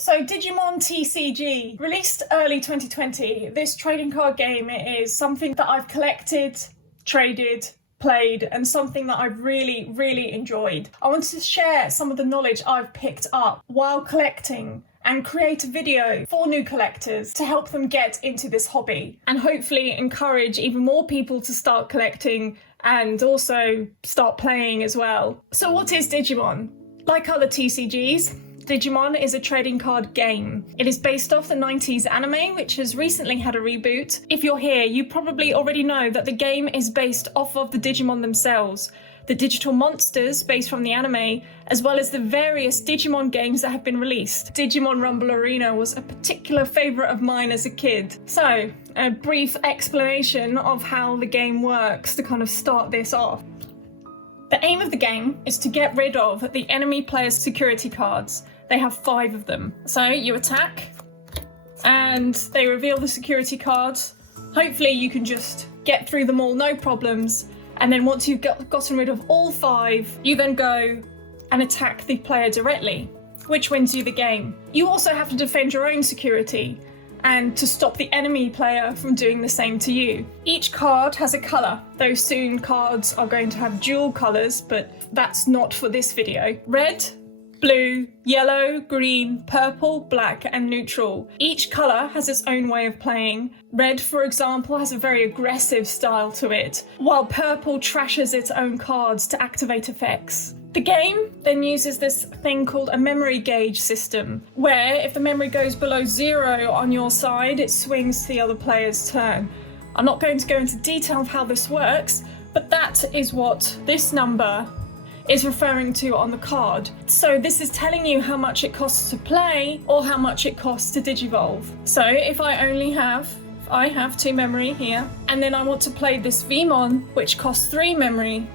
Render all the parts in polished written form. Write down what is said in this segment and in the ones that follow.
So Digimon TCG, released early 2020, this trading card game is something that I've collected, traded, played, and something that I've really enjoyed. I wanted to share some of the knowledge I've picked up while collecting and create a video for new collectors to help them get into this hobby and hopefully encourage even more people to start collecting and also start playing as well. So what is Digimon? Like other TCGs, Digimon is a trading card game. It is based off the 90s anime, which has recently had a reboot. If you're here, you probably already know that the game is based off of the Digimon themselves, the digital monsters based from the anime, as well as the various Digimon games that have been released. Digimon Rumble Arena was a particular favourite of mine as a kid. So, a brief explanation of how the game works to kind of start this off. The aim of the game is to get rid of the enemy player's security cards. They have 5 of them. So you attack and they reveal the security cards. Hopefully you can just get through them all, no problems. And then once you've gotten rid of all 5, you then go and attack the player directly, which wins you the game. You also have to defend your own security and to stop the enemy player from doing the same to you. Each card has a colour, though soon cards are going to have dual colours, but that's not for this video. Red, blue, yellow, green, purple, black, and neutral. Each colour has its own way of playing. Red, for example, has a very aggressive style to it, while purple trashes its own cards to activate effects. The game then uses this thing called a memory gauge system, where if the memory goes below 0 on your side, it swings to the other player's turn. I'm not going to go into detail of how this works, but that is what this number is referring to on the card. So this is telling you how much it costs to play or how much it costs to digivolve. So if I have 2 memory here, and then I want to play this Vmon, which costs 3 memory,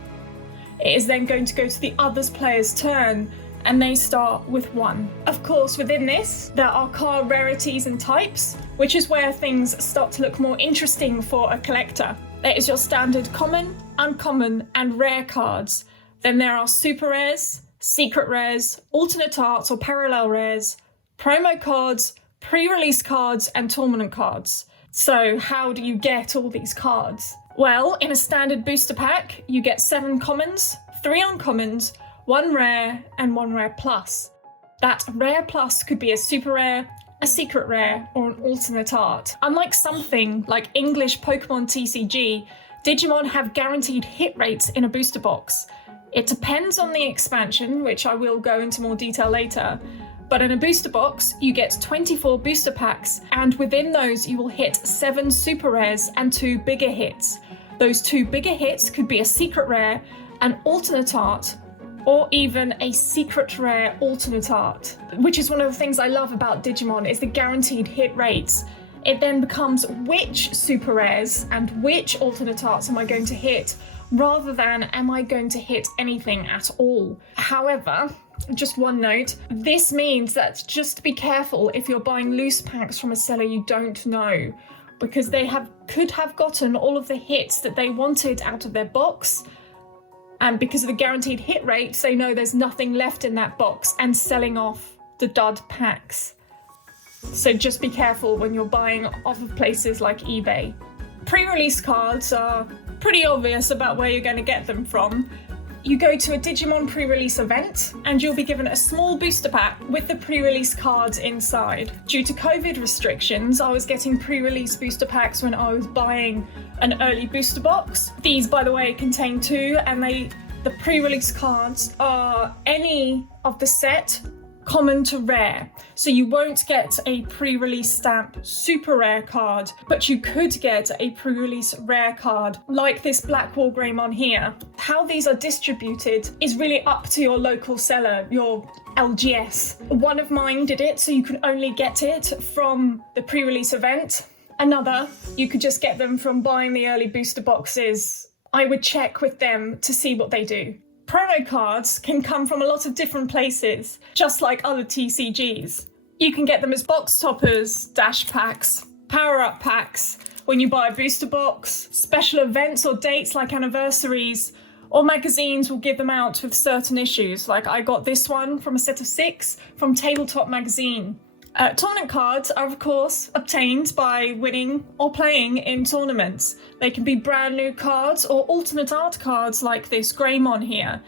it is then going to go to the other player's turn, and they start with 1. Of course, within this, there are card rarities and types, which is where things start to look more interesting for a collector. There is your standard common, uncommon, and rare cards. Then there are super rares, secret rares, alternate arts or parallel rares, promo cards, pre-release cards, and tournament cards. So how do you get all these cards? Well, in a standard booster pack, you get 7 commons, 3 uncommons, 1 rare, and 1 rare plus. That rare plus could be a super rare, a secret rare, or an alternate art. Unlike something like English Pokemon TCG, Digimon have guaranteed hit rates in a booster box. It depends on the expansion, which I will go into more detail later. But in a booster box, you get 24 booster packs, and within those you will hit 7 super rares and 2 bigger hits. Those 2 bigger hits could be a secret rare, an alternate art, or even a secret rare alternate art, which is one of the things I love about Digimon, is the guaranteed hit rates. It then becomes which super rares and which alternate arts am I going to hit, rather than am I going to hit anything at all. However, just one note, this means that just be careful if you're buying loose packs from a seller you don't know, because they could have gotten all of the hits that they wanted out of their box, and because of the guaranteed hit rates, they know there's nothing left in that box and selling off the dud packs. So just be careful when you're buying off of places like eBay. Pre-release cards are pretty obvious about where you're going to get them from. You go to a Digimon pre-release event and you'll be given a small booster pack with the pre-release cards inside. Due to COVID restrictions, I was getting pre-release booster packs when I was buying an early booster box. These, by the way, contain 2, and the pre-release cards are any of the set common to rare. So you won't get a pre-release stamp super rare card, but you could get a pre-release rare card like this Black Wall Greymon here. How these are distributed is really up to your local seller, your LGS. One of mine did it, so you can only get it from the pre-release event. Another, you could just get them from buying the early booster boxes. I would check with them to see what they do. Promo cards can come from a lot of different places, just like other TCGs. You can get them as box toppers, dash packs, power-up packs, when you buy a booster box, special events or dates like anniversaries, or magazines will give them out with certain issues. Like I got this one from a set of 6 from Tabletop magazine. Tournament cards are, of course, obtained by winning or playing in tournaments. They can be brand new cards or alternate art cards like this Greymon here.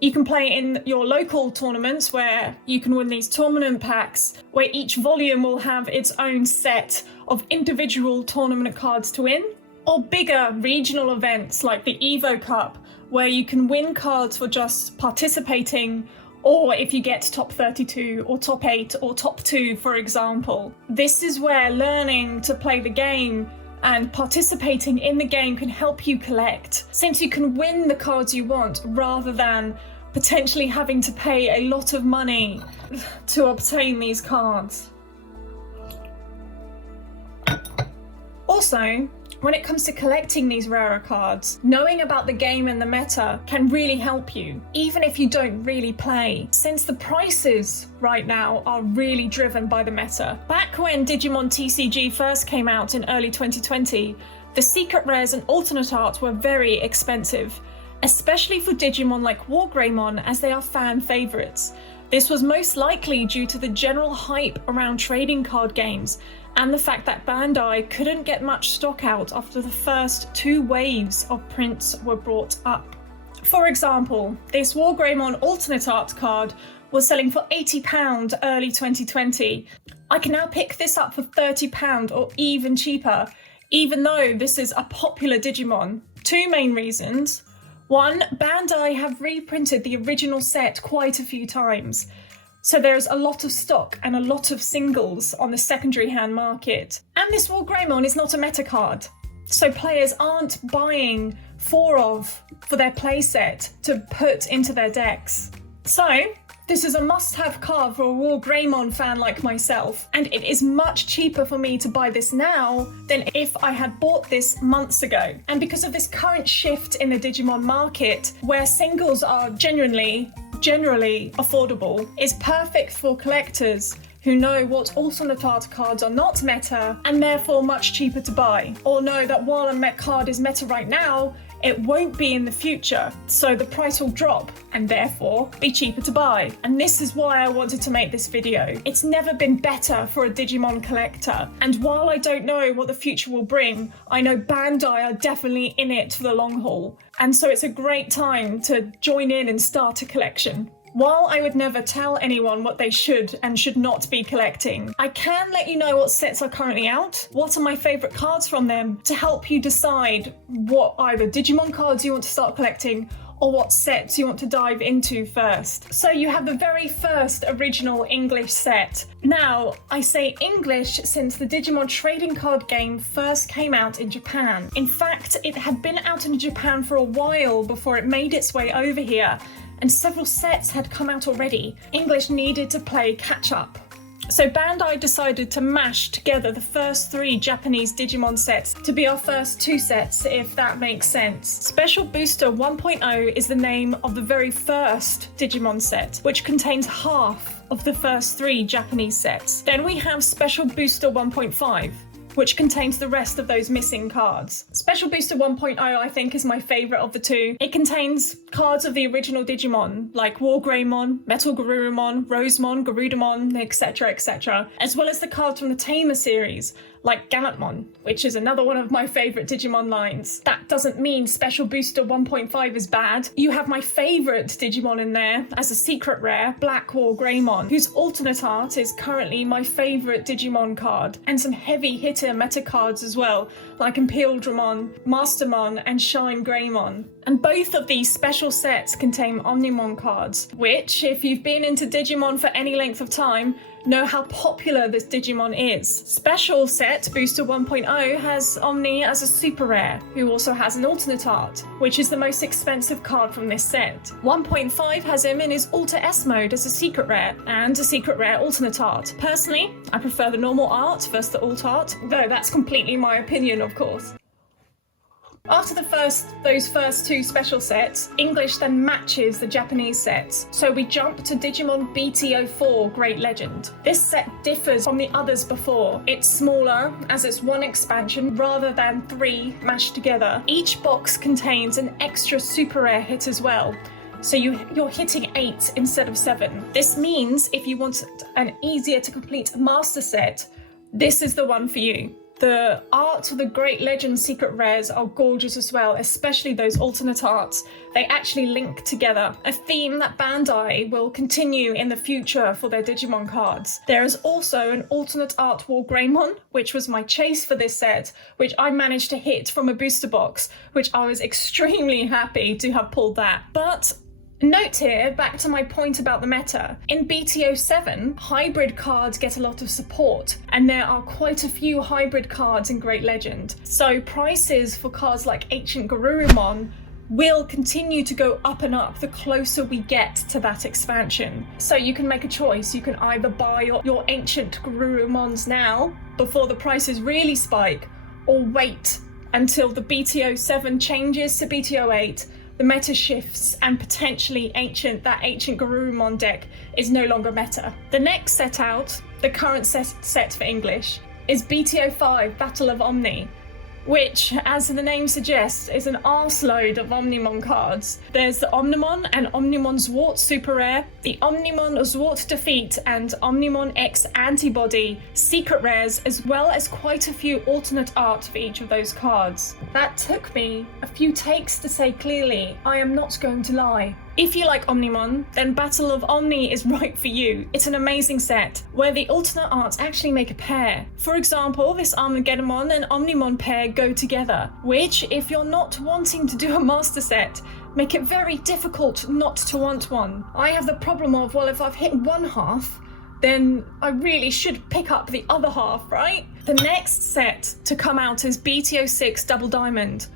You can play in your local tournaments where you can win these tournament packs, where each volume will have its own set of individual tournament cards to win, or bigger regional events like the Evo Cup, where you can win cards for just participating, or if you get top 32 or top 8 or top 2, for example. This is where learning to play the game and participating in the game can help you collect, since you can win the cards you want rather than potentially having to pay a lot of money to obtain these cards. Also, when it comes to collecting these rarer cards, knowing about the game and the meta can really help you, even if you don't really play, since the prices right now are really driven by the meta. Back when Digimon TCG first came out in early 2020, the secret rares and alternate art were very expensive, especially for Digimon like War Greymon, as they are fan favourites. This was most likely due to the general hype around trading card games and the fact that Bandai couldn't get much stock out after the first 2 waves of prints were brought up. For example, this War Greymon alternate art card was selling for £80 early 2020. I can now pick this up for £30 or even cheaper, even though this is a popular Digimon. 2 main reasons. 1, Bandai have reprinted the original set quite a few times, so there's a lot of stock and a lot of singles on the secondary hand market. And this War Greymon is not a meta card, so players aren't buying 4 of for their playset to put into their decks. So this is a must-have card for a War Greymon fan like myself, and it is much cheaper for me to buy this now than if I had bought this months ago. And because of this current shift in the Digimon market, where singles are generally affordable, is perfect for collectors who know what alternate art cards are not meta and therefore much cheaper to buy, or know that while a meta card is meta right now, it won't be in the future, so the price will drop and therefore be cheaper to buy. And this is why I wanted to make this video. It's never been better for a Digimon collector, and while I don't know what the future will bring, I know Bandai are definitely in it for the long haul, and so it's a great time to join in and start a collection. While I would never tell anyone what they should and should not be collecting, I can let you know what sets are currently out, what are my favourite cards from them, to help you decide what either Digimon cards you want to start collecting or what sets you want to dive into first. So you have the very first original English set. Now, I say English since the Digimon Trading Card Game first came out in Japan. In fact, it had been out in Japan for a while before it made its way over here, and several sets had come out already. English needed to play catch up. So Bandai decided to mash together the first 3 Japanese Digimon sets to be our first 2 sets, if that makes sense. Special Booster 1.0 is the name of the very first Digimon set, which contains half of the first 3 Japanese sets. Then we have Special Booster 1.5, which contains the rest of those missing cards. Special Booster 1.0 I think is my favourite of the 2. It contains cards of the original Digimon, like War Greymon, Metal Garurumon, Rosemon, Garudamon, etc, etc, as well as the cards from the Tamer series, like Gallantmon, which is another one of my favourite Digimon lines. That doesn't mean Special Booster 1.5 is bad. You have my favourite Digimon in there as a secret rare, Black War Greymon, whose alternate art is currently my favourite Digimon card, and some heavy hitter meta cards as well, like Impildramon, Mastermon, and Shine Greymon. And both of these special sets contain Omnimon cards, which, if you've been into Digimon for any length of time, know how popular this Digimon is. Special set Booster 1.0 has Omni as a super rare, who also has an alternate art, which is the most expensive card from this set. 1.5 has him in his Alter S mode as a secret rare, and a secret rare alternate art. Personally, I prefer the normal art versus the alt art, though that's completely my opinion, of course. After those first 2 special sets, English then matches the Japanese sets, so we jump to Digimon BT04 Great Legend. This set differs from the others before. It's smaller, as it's 1 expansion rather than 3 mashed together. Each box contains an extra super rare hit as well, So you're hitting 8 instead of 7. This means if you want an easier to complete master set, this is the one for you. The art of the Great Legend secret rares are gorgeous as well, especially those alternate arts. They actually link together, a theme that Bandai will continue in the future for their Digimon cards. There is also an alternate art War Greymon, which was my chase for this set, which I managed to hit from a booster box, which I was extremely happy to have pulled that. But note here, back to my point about the meta, in BTO 7, hybrid cards get a lot of support, and there are quite a few hybrid cards in Great Legend. So prices for cards like Ancient Garurumon will continue to go up and up the closer we get to that expansion. So you can make a choice. You can either buy your Ancient Garurumons now, before the prices really spike, or wait until the BTO 7 changes to BTO 8, the meta shifts, and potentially that Ancient Garurumon deck is no longer meta. The next set out, the current set for English, is BTO 5 Battle of Omni, which, as the name suggests, is an arseload of Omnimon cards. There's the Omnimon and Omnimon Zwart Super Rare, the Omnimon Zwart Defeat and Omnimon X Antibody secret rares, as well as quite a few alternate art for each of those cards. That took me a few takes to say clearly, I am not going to lie. If you like Omnimon, then Battle of Omni is right for you. It's an amazing set, where the alternate arts actually make a pair. For example, this Armageddon and Omnimon pair go together, which, if you're not wanting to do a master set, make it very difficult not to want one. I have the problem of, well, if I've hit one half, then I really should pick up the other half, right? The next set to come out is BTO 6 Double Diamond,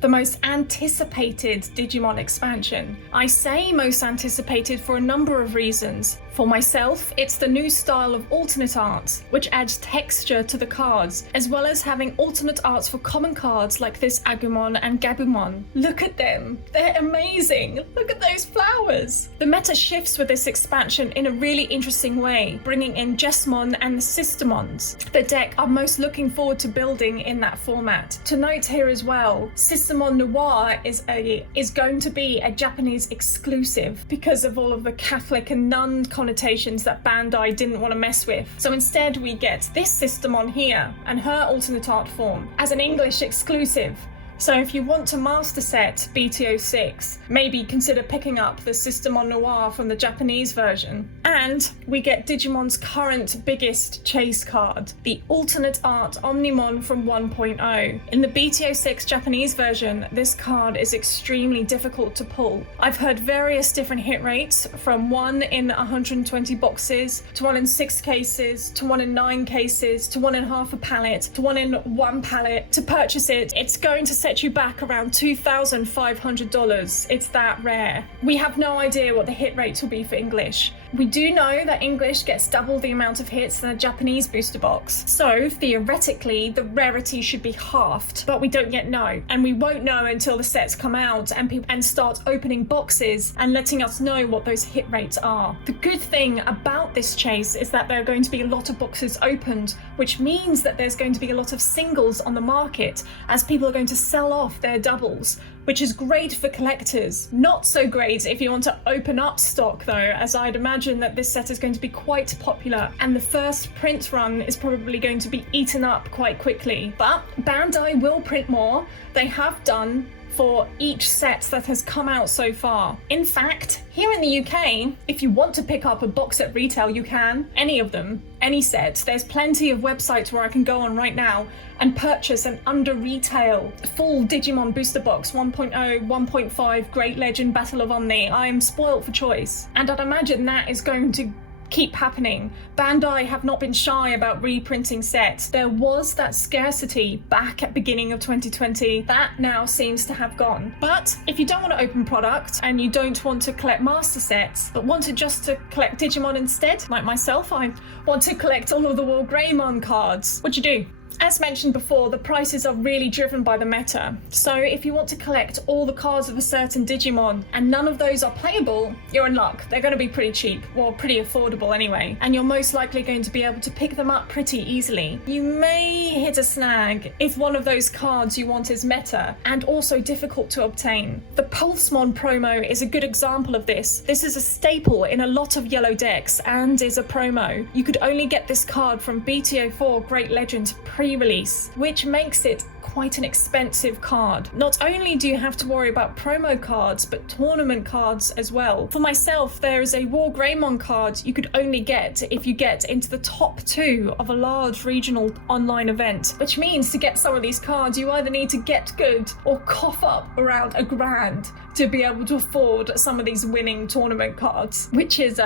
the most anticipated Digimon expansion. I say most anticipated for a number of reasons. For myself, it's the new style of alternate art, which adds texture to the cards, as well as having alternate arts for common cards like this Agumon and Gabumon. Look at them, they're amazing. Look at those flowers. The meta shifts with this expansion in a really interesting way, bringing in Jesmon and the Systemons, the deck I'm most looking forward to building in that format. To note here as well, Systemon Noir is going to be a Japanese exclusive because of all of the Catholic and nun connotations that Bandai didn't want to mess with. So instead we get this Systemon here and her alternate art form as an English exclusive. So if you want to master set BTO 6, maybe consider picking up the Systemon Noir from the Japanese version. And we get Digimon's current biggest chase card, the alternate art Omnimon from 1.0. In the BTO 6 Japanese version, this card is extremely difficult to pull. I've heard various different hit rates, from 1 in 120 boxes, to 1 in 6 cases, to 1 in 9 cases, to 1 in half a pallet, to 1 in 1 pallet. To purchase it, it's going to set you back around $2,500. It's that rare. We have no idea what the hit rates will be for English. We do know that English gets double the amount of hits than a Japanese booster box, so theoretically the rarity should be halved, but we don't yet know, and we won't know until the sets come out and start opening boxes and letting us know what those hit rates are. The good thing about this chase is that there are going to be a lot of boxes opened, which means that there's going to be a lot of singles on the market as people are going to sell off their doubles, which is great for collectors. Not so great if you want to open up stock though, as I'd imagine that this set is going to be quite popular and the first print run is probably going to be eaten up quite quickly. But Bandai will print more. They have done for each set that has come out so far. In fact, here in the UK, if you want to pick up a box at retail, you can. Any of them, any set. There's plenty of websites where I can go on right now and purchase an under retail full Digimon booster box 1.0, 1.5 Great Legend Battle of Omni. I am spoilt for choice. And I'd imagine that is going to keep happening. Bandai have not been shy about reprinting sets. There was that scarcity back at beginning of 2020. That now seems to have gone. But if you don't want to open product and you don't want to collect master sets, but want to just to collect Digimon instead, like myself, I want to collect all of the War Greymon cards, what do you do? As mentioned before, the prices are really driven by the meta. So if you want to collect all the cards of a certain Digimon and none of those are playable, you're in luck. They're going to be pretty cheap, or pretty affordable anyway, and you're most likely going to be able to pick them up pretty easily. You may hit a snag if one of those cards you want is meta and also difficult to obtain. The Pulsemon promo is a good example of this. This is a staple in a lot of yellow decks and is a promo. You could only get this card from BTO4 Great Legend Prerelease, which makes it quite an expensive card. Not only do you have to worry about promo cards, but tournament cards as well. For myself, there is a War Greymon card you could only get if you get into the top 2 of a large regional online event, which means to get some of these cards, you either need to get good or cough up around $1,000 to be able to afford some of these winning tournament cards, which is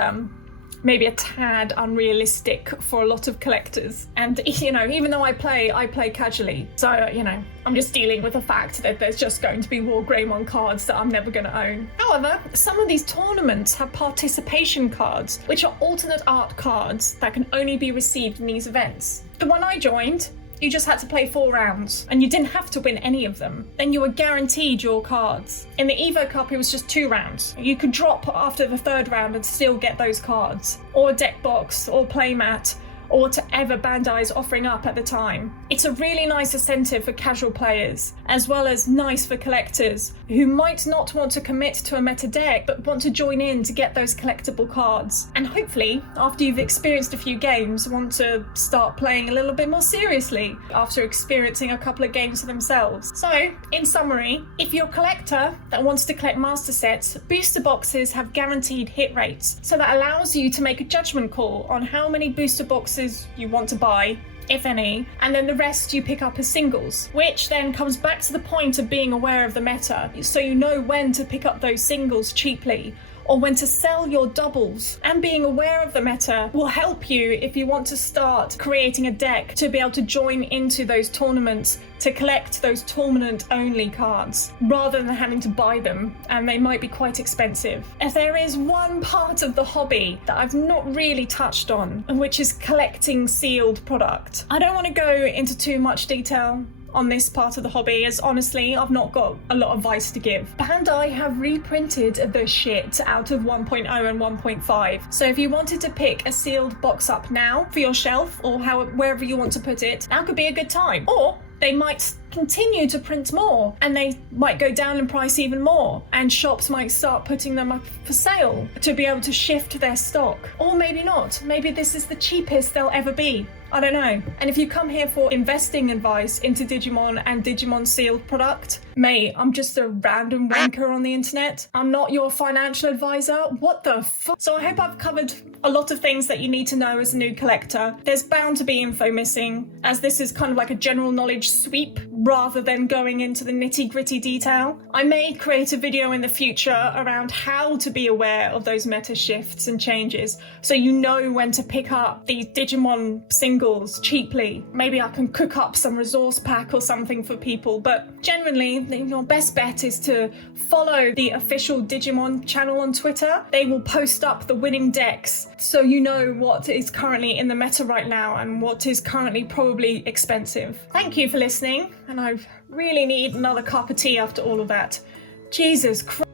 maybe a tad unrealistic for a lot of collectors. And even though I play casually, so I'm just dealing with the fact that there's just going to be War Greymon cards that I'm never going to own. However, some of these tournaments have participation cards, which are alternate art cards that can only be received in these events. The one I joined, you just had to play 4 rounds and you didn't have to win any of them. Then you were guaranteed your cards. In the Evo Cup, it was just 2 rounds. You could drop after the 3rd round and still get those cards, or a deck box, or playmat, or whatever Bandai is offering up at the time. It's a really nice incentive for casual players, as well as nice for collectors who might not want to commit to a meta deck but want to join in to get those collectible cards. And hopefully, after you've experienced a few games, want to start playing a little bit more seriously after experiencing a couple of games for themselves. So, in summary, if you're a collector that wants to collect master sets, booster boxes have guaranteed hit rates, so that allows you to make a judgment call on how many booster boxes you want to buy, if any, and then the rest you pick up as singles, which then comes back to the point of being aware of the meta, so you know when to pick up those singles cheaply or when to sell your doubles. And being aware of the meta will help you if you want to start creating a deck to be able to join into those tournaments to collect those tournament only cards rather than having to buy them, and they might be quite expensive. If there is one part of the hobby that I've not really touched on, which is collecting sealed product. I don't want to go into too much detail on this part of the hobby, as honestly I've not got a lot of advice to give. Bandai have reprinted the shit out of 1.0 and 1.5, so if you wanted to pick a sealed box up now for your shelf or wherever you want to put it, now could be a good time. Or they might continue to print more and they might go down in price even more, and shops might start putting them up for sale to be able to shift their stock. Or maybe not, maybe this is the cheapest they'll ever be. I don't know. And if you come here for investing advice into Digimon and Digimon sealed product, mate, I'm just a random wanker on the internet. I'm not your financial advisor. What the fuck? So I hope I've covered a lot of things that you need to know as a new collector. There's bound to be info missing, as this is kind of like a general knowledge sweep rather than going into the nitty-gritty detail. I may create a video in the future around how to be aware of those meta shifts and changes, so you know when to pick up these Digimon singles cheaply. Maybe I can cook up some resource pack or something for people, but generally your best bet is to follow the official Digimon channel on Twitter. They will post up the winning decks so you know what is currently in the meta right now and what is currently probably expensive. Thank you for listening, and I really need another cup of tea after all of that. Jesus Christ.